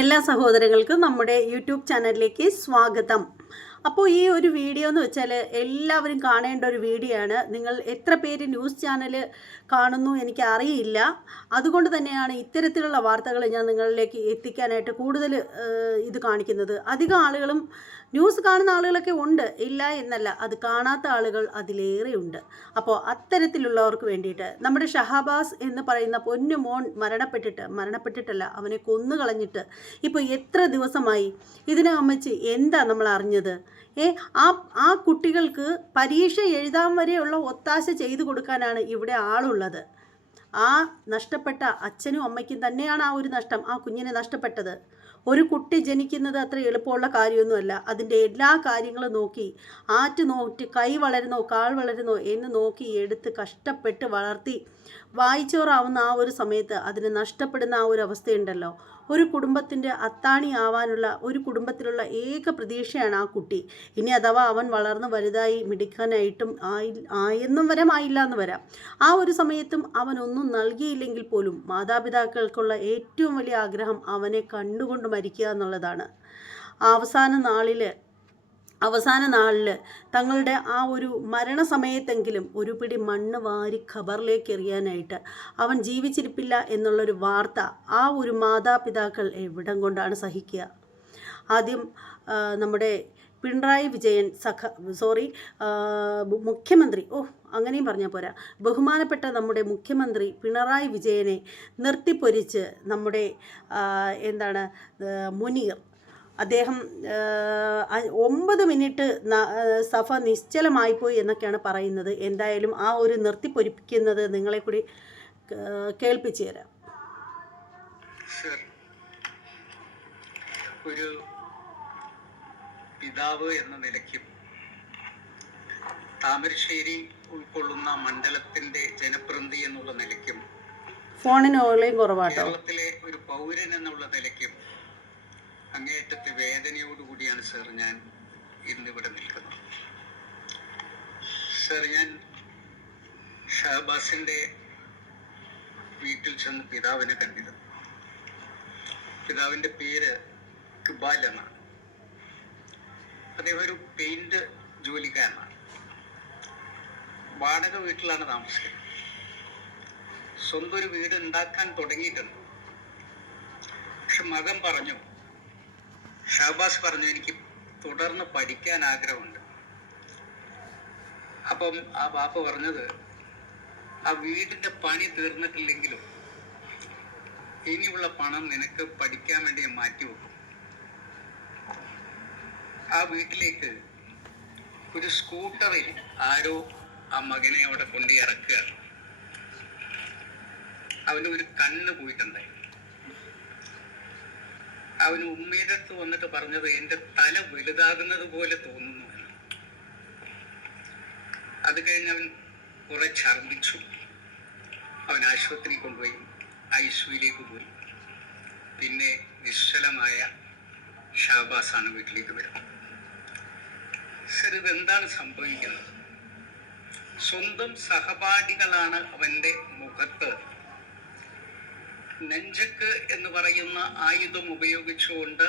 എല്ലാ സഹോദരങ്ങൾക്കും നമ്മുടെ യൂട്യൂബ് ചാനലിലേക്ക് സ്വാഗതം. അപ്പോൾ ഈ ഒരു വീഡിയോ എന്ന് വെച്ചാൽ എല്ലാവരും കാണേണ്ട ഒരു വീഡിയോ ആണ്. നിങ്ങൾ എത്ര പേര് ന്യൂസ് ചാനൽ കാണുന്നു എനിക്ക് അറിയില്ല. അതുകൊണ്ട് തന്നെയാണ് ഇത്തരത്തിലുള്ള വാർത്തകൾ ഞാൻ നിങ്ങളിലേക്ക് എത്തിക്കാനായിട്ട് കൂടുതൽ ഇത് കാണിക്കുന്നത്. അധികം ആളുകളും ന്യൂസ് കാണുന്ന ആളുകളൊക്കെ ഉണ്ട്, ഇല്ല എന്നല്ല, അത് കാണാത്ത ആളുകൾ അതിലേറെ ഉണ്ട്. അപ്പോൾ അത്തരത്തിലുള്ളവർക്ക് വേണ്ടിയിട്ട് നമ്മുടെ ഷഹബാസ് എന്ന് പറയുന്ന പൊന്നു മോൻ മരണപ്പെട്ടിട്ടല്ല, അവനെ കൊന്നുകളഞ്ഞിട്ട് ഇപ്പോൾ എത്ര ദിവസമായി. ഇതിനെ അമ്മച്ചി എന്താ നമ്മൾ അറിഞ്ഞത്? ആ കുട്ടികൾക്ക് പരീക്ഷ എഴുതാൻ വരെയുള്ള ഒത്താശ ചെയ്തു കൊടുക്കാനാണ് ഇവിടെ ആളുള്ളത്. ആ നഷ്ടപ്പെട്ട അച്ഛനും അമ്മയ്ക്കും തന്നെയാണ് ആ ഒരു നഷ്ടം, ആ കുഞ്ഞിനെ നഷ്ടപ്പെട്ടത്. ഒരു കുട്ടി ജനിക്കുന്നത് അത്ര എളുപ്പമുള്ള കാര്യമൊന്നുമല്ല. അതിൻ്റെ എല്ലാ കാര്യങ്ങളും നോക്കി, ആറ്റ് നോക്കി, കൈ വളരുന്നോ കാൽ വളരുന്നോ എന്ന് നോക്കി എടുത്ത് കഷ്ടപ്പെട്ട് വളർത്തി വായിച്ചോറാവുന്ന ആ ഒരു സമയത്ത് അതിന് നഷ്ടപ്പെടുന്ന ആ ഒരു അവസ്ഥയുണ്ടല്ലോ. ഒരു കുടുംബത്തിൻ്റെ അത്താണി ആവാനുള്ള, ഒരു കുടുംബത്തിലുള്ള ഏക പ്രതീക്ഷയാണ് ആ കുട്ടി. ഇനി അഥവാ അവൻ വളർന്ന് വലുതായി മിടുക്കാനായിട്ടും ആയെന്നും വരാം, ആയില്ല എന്ന് വരാം. ആ ഒരു സമയത്തും അവനൊന്നും നൽകിയില്ലെങ്കിൽ പോലും മാതാപിതാക്കൾക്കുള്ള ഏറ്റവും വലിയ ആഗ്രഹം അവനെ കണ്ടുകൊണ്ട് മരിക്കുക എന്നുള്ളതാണ്. അവസാന നാളിൽ തങ്ങളുടെ ആ ഒരു മരണസമയത്തെങ്കിലും ഒരു പിടി മണ്ണ് വാരി ഖബറിലേക്ക് എറിയാനായിട്ട് അവൻ ജീവിച്ചിരിപ്പില്ല എന്നുള്ളൊരു വാർത്ത ആ ഒരു മാതാപിതാക്കൾ എവിടം കൊണ്ടാണ് സഹിക്കുക? ആദ്യം നമ്മുടെ പിണറായി വിജയൻ മുഖ്യമന്ത്രി, അങ്ങനെയും പറഞ്ഞാൽ പോരാ, ബഹുമാനപ്പെട്ട നമ്മുടെ മുഖ്യമന്ത്രി പിണറായി വിജയനെ നിർത്തിപ്പൊരിച്ച് നമ്മുടെ മുനീർ, അദ്ദേഹം 9 മിനിറ്റ് സഭ നിശ്ചലമായിപ്പോയി എന്നൊക്കെയാണ് പറയുന്നത്. എന്തായാലും ആ ഒരു നിർത്തിപ്പൊരിപ്പിക്കുന്നത് നിങ്ങളെ കൂടി കേൾപ്പിച്ചു തരാം. ഒരു പിതാവ് എന്ന നിലയ്ക്കും താമരശ്ശേരി ഉൾക്കൊള്ളുന്ന മണ്ഡലത്തിന്റെ ജനപ്രതിനിധി എന്നുള്ള നിലയ്ക്കും ഫോണിന് ഓൺലൈൻ കുറവാട്ടോ. കേരളത്തിലെ ഒരു പൗരൻ എന്നുള്ള നിലയ്ക്കും അങ്ങേയറ്റത്തെ വേദനയോടുകൂടിയാണ് സർ ഞാൻ ഇന്നിവിടെ നിൽക്കുന്നത്. സർ, ഞാൻ ഷഹബാസിന്റെ വീട്ടിൽ ചെന്ന് പിതാവിനെ കണ്ടിരുന്നു. പിതാവിന്റെ പേര് ഇക്ബാൽ എന്നാണ്. അദ്ദേഹം ഒരു പെയിന്റ് ജോലിക്കാരനാണ്. വാടക വീട്ടിലാണ് താമസിക്കുന്നത്. സ്വന്തം ഒരു വീട് ഉണ്ടാക്കാൻ തുടങ്ങിയിട്ടുണ്ട്. പക്ഷെ മകൻ പറഞ്ഞു, ഷഹബാസ് പറഞ്ഞു, എനിക്ക് തുടർന്ന് പഠിക്കാൻ ആഗ്രഹമുണ്ട്. അപ്പം ആ ബാപ്പ പറഞ്ഞത്, ആ വീടിന്റെ പണി തീർന്നിട്ടില്ലെങ്കിലും ഇനിയുള്ള പണം നിനക്ക് പഠിക്കാൻ വേണ്ടി മാറ്റിവെക്കും. ആ വീട്ടിലേക്ക് ഒരു സ്കൂട്ടറിൽ ആരോ ആ മകനെ അവിടെ കൊണ്ട് ഇറക്കുകയാണ്. അവന് ഒരു കണ്ണ് പോയിട്ടുണ്ടായി. അവന് ഉമ്മയുടെ അടുത്ത് വന്നിട്ട് പറഞ്ഞത്, എൻ്റെ തല വലുതാകുന്നത് പോലെ തോന്നുന്നു എന്ന്. അത് കഴിഞ്ഞ് അവൻ കുറെ ഛർദിച്ചു. അവൻ ആശുപത്രിയിൽ കൊണ്ടുപോയി, ഐസിയുയിലേക്ക് പോയി. പിന്നെ നിശ്ചലമായ ഷഹബാസാണ് വീട്ടിലേക്ക് വരുന്നത്. സർ, ഇതെന്താണ് സംഭവിക്കുന്നത്? സ്വന്തം സഹപാഠികളാണ് അവന്റെ മുഖത്ത് നെഞ്ചക്ക് എന്ന് പറയുന്ന ആയുധം ഉപയോഗിച്ചുകൊണ്ട്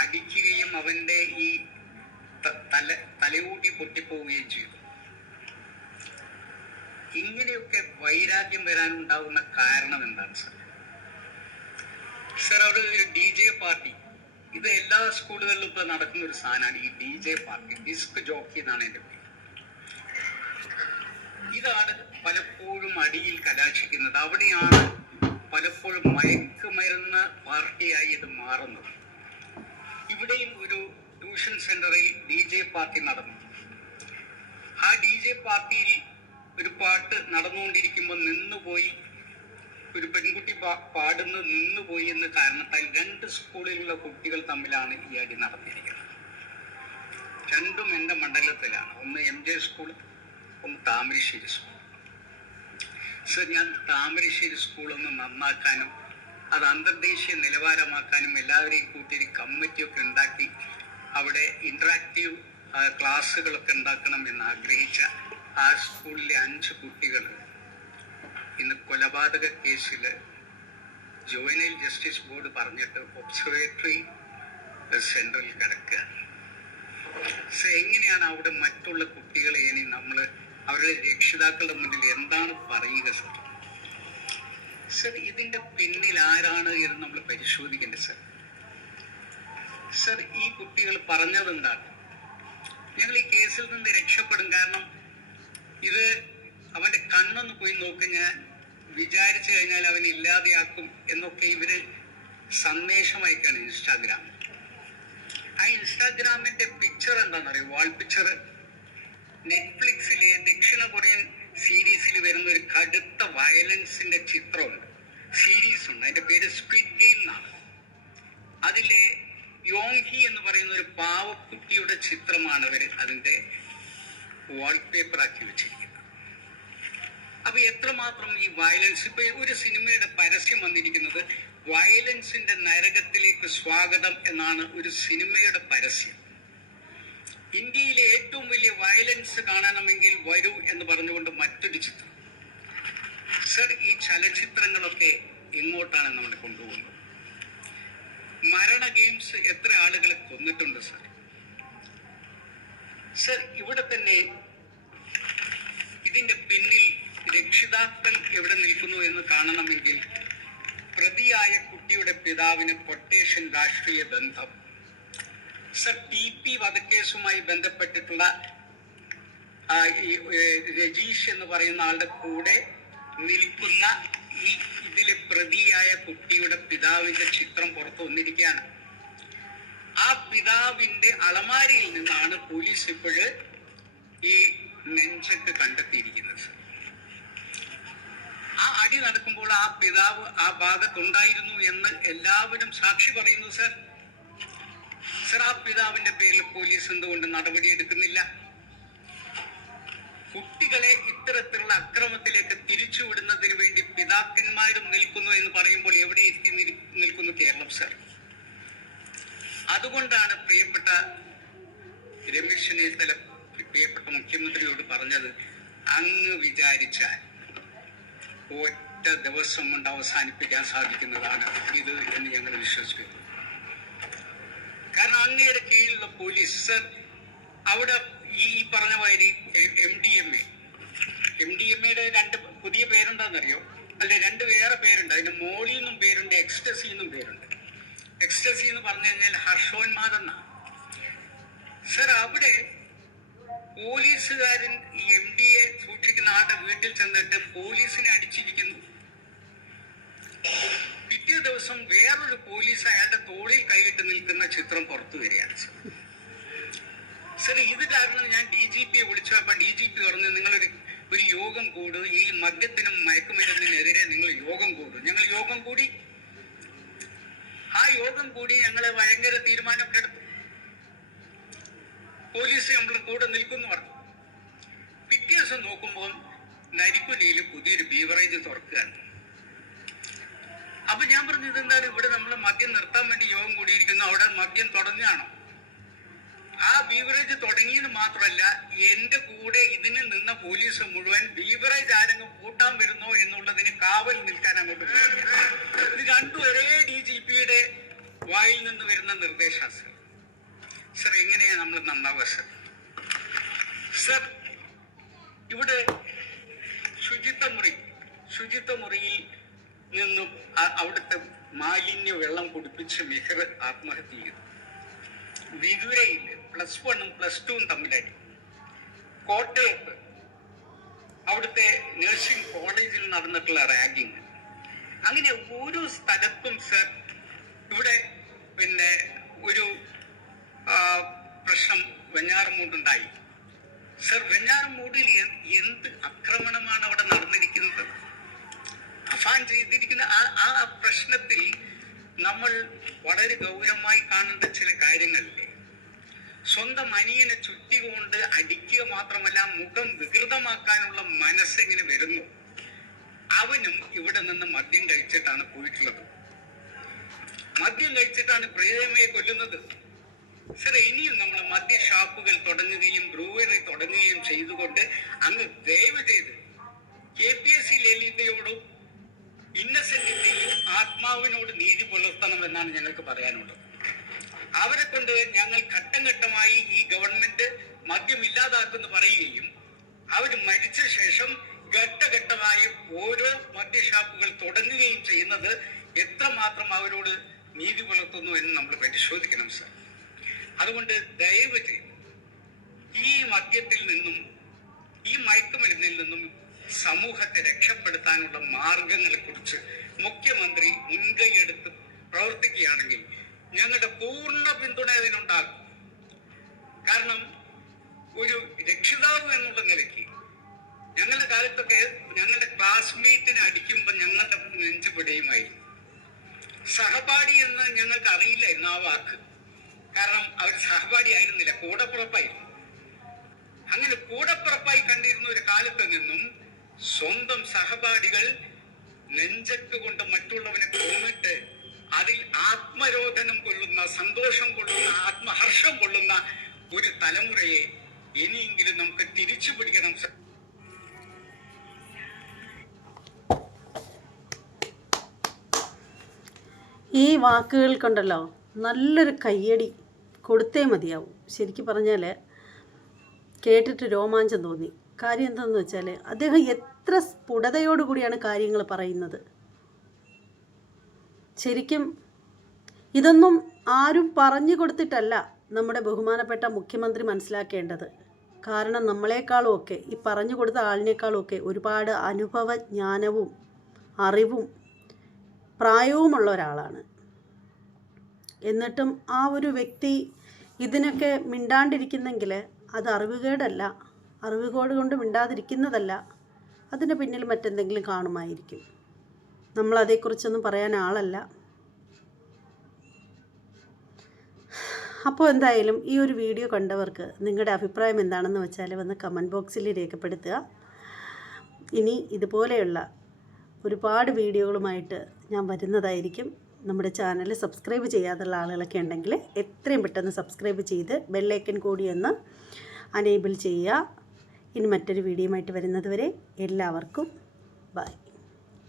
അടിക്കുകയും അവന്റെ ഈ തലയൂട്ടി പൊട്ടിപ്പോവുകയും ചെയ്തു. ഇങ്ങനെയൊക്കെ വൈരാഗ്യം വരാനുണ്ടാകുന്ന കാരണം എന്താണ് സർ? സർ, അവിടെ ഒരു DJ പാർട്ടി, ഇത് എല്ലാ സ്കൂളുകളിലും ഇപ്പൊ നടക്കുന്ന ഒരു സാധനമാണ് ഈ DJ പാർട്ടി. ഡിസ്ക് ജോക്കി എന്നാണ് എൻ്റെ പേര്. ഇതാണ് പലപ്പോഴും അടിയിൽ കലാശിക്കുന്നത്. അവിടെയാണ് പലപ്പോഴും മയക്കുമരുന്ന് പാർട്ടിയായി ഇത് മാറുന്നത്. ഇവിടെയും ഒരു ട്യൂഷൻ സെന്ററിൽ DJ പാർട്ടി നടന്നു. ആ DJ പാർട്ടിയിൽ ഒരു പാട്ട് നടന്നുകൊണ്ടിരിക്കുമ്പോൾ നിന്നുപോയി, ഒരു പെൺകുട്ടി പാടുന്നത് നിന്നുപോയി എന്ന കാരണത്താൽ 2 സ്കൂളിലുള്ള കുട്ടികൾ തമ്മിലാണ് ഈ അടി നടന്നിരിക്കുന്നത്. രണ്ടും എൻ്റെ മണ്ഡലത്തിലാണ്. ഒന്ന് MJ സ്കൂൾ, ഒന്ന് താമരശ്ശേരി സ്കൂൾ. സർ, ഞാൻ താമരശ്ശേരി സ്കൂളൊന്ന് നന്നാക്കാനും അത് അന്തർദേശീയ നിലവാരമാക്കാനും എല്ലാവരെയും കൂട്ടി കമ്മിറ്റിയൊക്കെ ഉണ്ടാക്കി അവിടെ ഇന്ററാക്റ്റീവ് ക്ലാസ്സുകളൊക്കെ ഉണ്ടാക്കണം എന്ന് ആഗ്രഹിച്ച ആ സ്കൂളിലെ 5 കുട്ടികൾ ഇന്ന് കൊലപാതക കേസിൽ ജുവനൈൽ ജസ്റ്റിസ് ബോർഡ് പറഞ്ഞിട്ട് ഒബ്സർവേറ്ററി സെന്ററിൽ കിടക്കുക. സോ എങ്ങനെയാണ് അവിടെ മറ്റുള്ള കുട്ടികളെ ഇനി നമ്മൾ അവരുടെ രക്ഷിതാക്കളുടെ മുന്നിൽ എന്താണ് പറയുക സർ? സർ ഇതിന്റെ പിന്നിൽ ആരാണ് എന്ന് നമ്മൾ പരിശോധിക്കേണ്ടത് സർ. സർ ഈ കുട്ടികൾ പറഞ്ഞത് എന്താണ്? ഞങ്ങൾ ഈ കേസിൽ നിന്ന് രക്ഷപ്പെടും, കാരണം ഇത് അവന്റെ കണ്ണൊന്ന് പോയി നോക്കി ഞാൻ വിചാരിച്ചു കഴിഞ്ഞാൽ അവൻ ഇല്ലാതെയാക്കും എന്നൊക്കെ ഇവര് സന്ദേശം അയക്കാണ് ഇൻസ്റ്റാഗ്രാം. ആ ഇൻസ്റ്റാഗ്രാമിന്റെ പിക്ചർ എന്താണെന്നറിയോ? വാൾ പിക്ചർ നെറ്റ്ഫ്ലിക്സിലെ ദക്ഷിണ കൊറിയൻ സീരീസിൽ വരുന്ന ഒരു കടുത്ത വയലൻസിന്റെ ചിത്രമുണ്ട്, സീരീസ് ഉണ്ട്. അതിന്റെ പേര് സ്ക്വിഡ് ഗെയിം എന്നാണ്. അതിലെ യോങ്ഹി എന്ന് പറയുന്ന ഒരു പാവക്കുട്ടിയുടെ ചിത്രമാണ് അവർ അതിന്റെ വാൾപേപ്പർ ആക്കി വെച്ചിരിക്കുന്നത്. അപ്പൊ എത്രമാത്രം ഈ വയലൻസ്, ഇപ്പൊ ഒരു സിനിമയുടെ പരസ്യം വന്നിരിക്കുന്നത് വയലൻസിന്റെ നരകത്തിലേക്ക് സ്വാഗതം എന്നാണ് ഒരു സിനിമയുടെ പരസ്യം. ഇന്ത്യയിലെ ഏറ്റവും വലിയ വയലൻസ് കാണണമെങ്കിൽ വരൂ എന്ന് പറഞ്ഞുകൊണ്ട് മറ്റൊരു ചിത്രം. സർ ഈ ചലച്ചിത്രങ്ങളൊക്കെ എങ്ങോട്ടാണ് നമ്മൾ കൊണ്ടുപോകുന്നത്? മരണ ഗെയിംസ് എത്ര ആളുകളെ കൊന്നിട്ടുണ്ട് സർ? സർ ഇവിടെ തന്നെ ഇതിന്റെ പിന്നിൽ രക്ഷിതാക്കൾ എവിടെ നിൽക്കുന്നു എന്ന് കാണണമെങ്കിൽ പ്രതിയായ കുട്ടിയുടെ പിതാവിന് കൊട്ടേഷൻ രാഷ്ട്രീയ ബന്ധം. സർ TP വധക്കേസുമായി ബന്ധപ്പെട്ടിട്ടുള്ള രജീഷ് എന്ന് പറയുന്ന ആളുടെ കൂടെ നിൽക്കുന്ന ഈ ഇതിലെ പ്രതിയായ കുട്ടിയുടെ പിതാവിന്റെ ചിത്രം പുറത്തു വന്നിരിക്കുകയാണ്. ആ പിതാവിന്റെ അലമാരയിൽ നിന്നാണ് പോലീസ് ഇപ്പോഴ് ഈ നെഞ്ചത്ത് കണ്ടെത്തിയിരിക്കുന്നത് സർ. ആ അടി നടക്കുമ്പോൾ ആ പിതാവ് ആ ഭാഗത്തുണ്ടായിരുന്നു എന്ന് എല്ലാവരും സാക്ഷി പറയുന്നു സർ. സർ ആ പിതാവിന്റെ പേരിൽ പോലീസ് എന്തുകൊണ്ട് നടപടിയെടുക്കുന്നില്ല? കുട്ടികളെ ഇത്തരത്തിലുള്ള അക്രമത്തിലേക്ക് തിരിച്ചുവിടുന്നതിന് വേണ്ടി പിതാക്കന്മാരും നിൽക്കുന്നു എന്ന് പറയുമ്പോൾ എവിടെ എത്തി നിൽക്കുന്നു കേരളം സർ? അതുകൊണ്ടാണ് പ്രിയപ്പെട്ട രമേശ് ചെന്നിത്തല പ്രിയപ്പെട്ട മുഖ്യമന്ത്രിയോട് പറഞ്ഞത്, അങ്ങ് വിചാരിച്ചാൽ ഒറ്റ ദിവസം കൊണ്ട് അവസാനിപ്പിക്കാൻ സാധിക്കുന്നതാണ് ഇത് എന്ന് ഞങ്ങൾ വിശ്വസിക്കുന്നു. കാരണം അങ്ങയുടെ കീഴിലുള്ള പോലീസ് സർ, അവിടെ ഈ പറഞ്ഞ മാതിരി MDMA രണ്ട് പുതിയ പേരുണ്ടെന്നറിയോ? അല്ല, രണ്ട് വേറെ പേരുണ്ട്. അതിന് മോളി എന്നും പേരുണ്ട്, എക്സ്റ്റസി എന്നും പേരുണ്ട്. എക്സ്റ്റസി എന്ന് പറഞ്ഞു കഴിഞ്ഞാൽ ഹർഷോന്മാദം എന്നാണ് സർ. അവിടെ പോലീസുകാരൻ ഈ MDA സൂക്ഷിക്കുന്ന ആളുടെ വീട്ടിൽ ചെന്നിട്ട് പോലീസിനെ അടിച്ചിരിക്കുന്നു. പിറ്റേ ദിവസം വേറൊരു പോലീസ് അയാളുടെ തോളിൽ കൈയിട്ട് നിൽക്കുന്ന ചിത്രം പുറത്തു വരികയാണ് സർ. ഇത് കാരണം ഞാൻ DGPയെ വിളിച്ചു. അപ്പൊ DGP പറഞ്ഞു, നിങ്ങളൊരു യോഗം കൂടും, ഈ മദ്യത്തിനും മയക്കുമരുന്നിനെതിരെ നിങ്ങൾ യോഗം കൂടും. ഞങ്ങൾ യോഗം കൂടി. ആ യോഗം കൂടി ഞങ്ങൾ ഭയങ്കര തീരുമാനമൊക്കെ എടുത്തു. പോലീസ് നമ്മൾ കൂടെ നിൽക്കുന്നു പറഞ്ഞു. പിറ്റേ ദിവസം നോക്കുമ്പോൾ നരിക്കുനിയിൽ പുതിയൊരു ബീവറേജ് തുറക്കുകയാണ്. അപ്പൊ ഞാൻ പറഞ്ഞു, ഇതെന്താണ് ഇവിടെ നമ്മൾ മദ്യം നിർത്താൻ വേണ്ടി യോഗം കൂടിയിരിക്കുന്നു, അവിടെ മദ്യം തുടങ്ങുകയാണോ? ആ ബീവറേജ് തുടങ്ങിയെന്ന് മാത്രമല്ല, എന്റെ കൂടെ ഇതിന് നിന്ന പോലീസ് മുഴുവൻ ബീവറേജ് ആരെങ്കിലും കൂട്ടാൻ വരുന്നോ എന്നുള്ളതിന് കാവൽ നിൽക്കാൻ അങ്ങോട്ട് ഇത് രണ്ടും ഒരേ DGPയുടെ വായിൽ നിന്ന് വരുന്ന നിർദ്ദേശം സർ. സർ എങ്ങനെയാ നമ്മൾ നന്നാവുക സർ? സർ ഇവിടെ ശുചിത്വ മുറിയിൽ നിന്നും അവിടുത്തെ മാലിന്യ വെള്ളം കുടിപ്പിച്ച് മെഹർ ആത്മഹത്യ ചെയ്തു. വിദുരയിൽ +1 +2 തമ്മിലടി. കോട്ടയത്ത് അവിടുത്തെ നഴ്സിംഗ് കോളേജിൽ നടന്നിട്ടുള്ള റാഗിങ്. അങ്ങനെ ഓരോ സ്ഥലത്തും സർ ഇവിടെ പിന്നെ ഒരു പ്രശ്നം വെഞ്ഞാറമൂടുണ്ടായി സർ. വെഞ്ഞാറമൂടിൽ എന്ത് ആക്രമണമാണ് അവിടെ നടന്നിരിക്കുന്നത്, അഫാൻ ചെയ്തിരിക്കുന്ന ആ പ്രശ്നത്തിൽ നമ്മൾ വളരെ ഗൗരവമായി കാണേണ്ട ചില കാര്യങ്ങളില്ലേ? സ്വന്തം അനിയനെ ചുറ്റികൊണ്ട് അടിക്കുക മാത്രമല്ല, മുഖം വികൃതമാക്കാനുള്ള മനസ്സെങ്ങനെ വരുന്നു? അവനും ഇവിടെ നിന്ന് മദ്യം കഴിച്ചിട്ടാണ് പോയിട്ടുള്ളത്. മദ്യം കഴിച്ചിട്ടാണ് പ്രിയമയെ കൊല്ലുന്നത് സർ. ഇനിയും നമ്മൾ മദ്യ ഷാപ്പുകൾ തുടങ്ങുകയും ബ്രൂവറി തുടങ്ങുകയും ചെയ്തുകൊണ്ട് അങ്ങ് ദയവ് ചെയ്ത് KPSC ലളിതയോടും ഇന്നസെന്റിന്റെയും ആത്മാവിനോട് നീതി പുലർത്തണമെന്നാണ് ഞങ്ങൾക്ക് പറയാനുള്ളത്. അവരെ കൊണ്ട് ഞങ്ങൾ ഘട്ടം ഘട്ടമായി ഈ ഗവൺമെന്റ് മദ്യം ഇല്ലാതാക്കുമെന്ന് പറയുകയും അവർ മരിച്ച ശേഷം ഘട്ടഘട്ടമായി ഓരോ മദ്യഷാപ്പുകൾ തുടങ്ങുകയും ചെയ്യുന്നത് എത്രമാത്രം അവരോട് നീതി പുലർത്തുന്നു എന്ന് നമ്മൾ പരിശോധിക്കണം സർ. അതുകൊണ്ട് ദയവ് ചെയ്ത് ഈ മദ്യത്തിൽ നിന്നും ഈ മയക്കുമരുന്നിൽ നിന്നും സമൂഹത്തെ രക്ഷപ്പെടുത്താനുള്ള മാർഗങ്ങളെ കുറിച്ച് മുഖ്യമന്ത്രി മുൻകൈയെടുത്ത് പ്രവർത്തിക്കുകയാണെങ്കിൽ ഞങ്ങളുടെ പൂർണ്ണ പിന്തുണ അതിനുണ്ടാകും. കാരണം ഒരു രക്ഷിതാവ് എന്നുള്ള നിലയ്ക്ക് ഞങ്ങളുടെ കാലത്തൊക്കെ ഞങ്ങളുടെ ക്ലാസ്മേറ്റിനെ അടിക്കുമ്പോൾ ഞങ്ങളുടെ നെഞ്ചു പിടയുമായിരുന്നു. സഹപാഠി എന്ന് ഞങ്ങൾക്ക് അറിയില്ലായിരുന്നു ആ വാക്ക്. കാരണം അവർ സഹപാഠി ആയിരുന്നില്ല, കൂടപ്പുറപ്പായിരുന്നു. അങ്ങനെ കൂടപ്പുറപ്പായി കണ്ടിരുന്ന ഒരു കാലത്ത് നിന്നും സ്വന്തം സഹപാഠികൾ നെഞ്ചക്ക് കൊണ്ട് മറ്റുള്ളവനെ കൊന്നിട്ട് അതിൽ ആത്മരോധനം കൊള്ളുന്ന, സന്തോഷം കൊള്ളുന്ന, ആത്മഹർഷം കൊള്ളുന്ന ഒരു തലമുറയെ ഇനിയെങ്കിലും നമുക്ക് തിരിച്ചു പിടിക്കണം. ഈ വാക്കുകൾക്കുണ്ടല്ലോ നല്ലൊരു കയ്യടി കൊടുത്തേ മതിയാവും. ശരിക്കും പറഞ്ഞാൽ കേട്ടിട്ട് രോമാഞ്ചം തോന്നി. കാര്യം എന്താണെന്ന് വെച്ചാൽ അദ്ദേഹം എത്ര സ്ഫുടതയോടുകൂടിയാണ് കാര്യങ്ങൾ പറയുന്നത്. ശരിക്കും ഇതൊന്നും ആരും പറഞ്ഞു കൊടുത്തിട്ടല്ല നമ്മുടെ ബഹുമാനപ്പെട്ട മുഖ്യമന്ത്രി മനസ്സിലാക്കേണ്ടത്. കാരണം നമ്മളെക്കാളും ഒക്കെ ഈ പറഞ്ഞു കൊടുത്ത ആളിനേക്കാളും ഒക്കെ ഒരുപാട് അനുഭവ ജ്ഞാനവും അറിവും പ്രായവുമുള്ള ഒരാളാണ്. എന്നിട്ടും ആ ഒരു വ്യക്തി ഇതിനൊക്കെ മിണ്ടാണ്ടിരിക്കുന്നെങ്കിൽ അത് അറിവുകേടല്ല, അറിവുകേട് കൊണ്ട് മിണ്ടാതിരിക്കുന്നതല്ല, അതിന് പിന്നിൽ മറ്റെന്തെങ്കിലും കാണുമായിരിക്കും. നമ്മളതേക്കുറിച്ചൊന്നും പറയാൻ ആളല്ല. അപ്പോൾ എന്തായാലും ഈ ഒരു വീഡിയോ കണ്ടവർക്ക് നിങ്ങളുടെ അഭിപ്രായം എന്താണെന്ന് വെച്ചാൽ വന്ന് കമൻറ്റ് ബോക്സിൽ രേഖപ്പെടുത്തുക. ഇനി ഇതുപോലെയുള്ള ഒരുപാട് വീഡിയോകളുമായിട്ട് ഞാൻ വരുന്നതായിരിക്കും. നമ്മുടെ ചാനൽ സബ്സ്ക്രൈബ് ചെയ്യാതുള്ള ആളുകളൊക്കെ ഉണ്ടെങ്കിൽ എത്രയും പെട്ടെന്ന് സബ്സ്ക്രൈബ് ചെയ്ത് ബെല്ലൈക്കൻ കൂടി ഒന്ന് അനേബിൾ ചെയ്യുക. ഇനി മറ്റൊരു വീഡിയോയുമായിട്ട് വരുന്നത് വരെ എല്ലാവർക്കും ബൈ.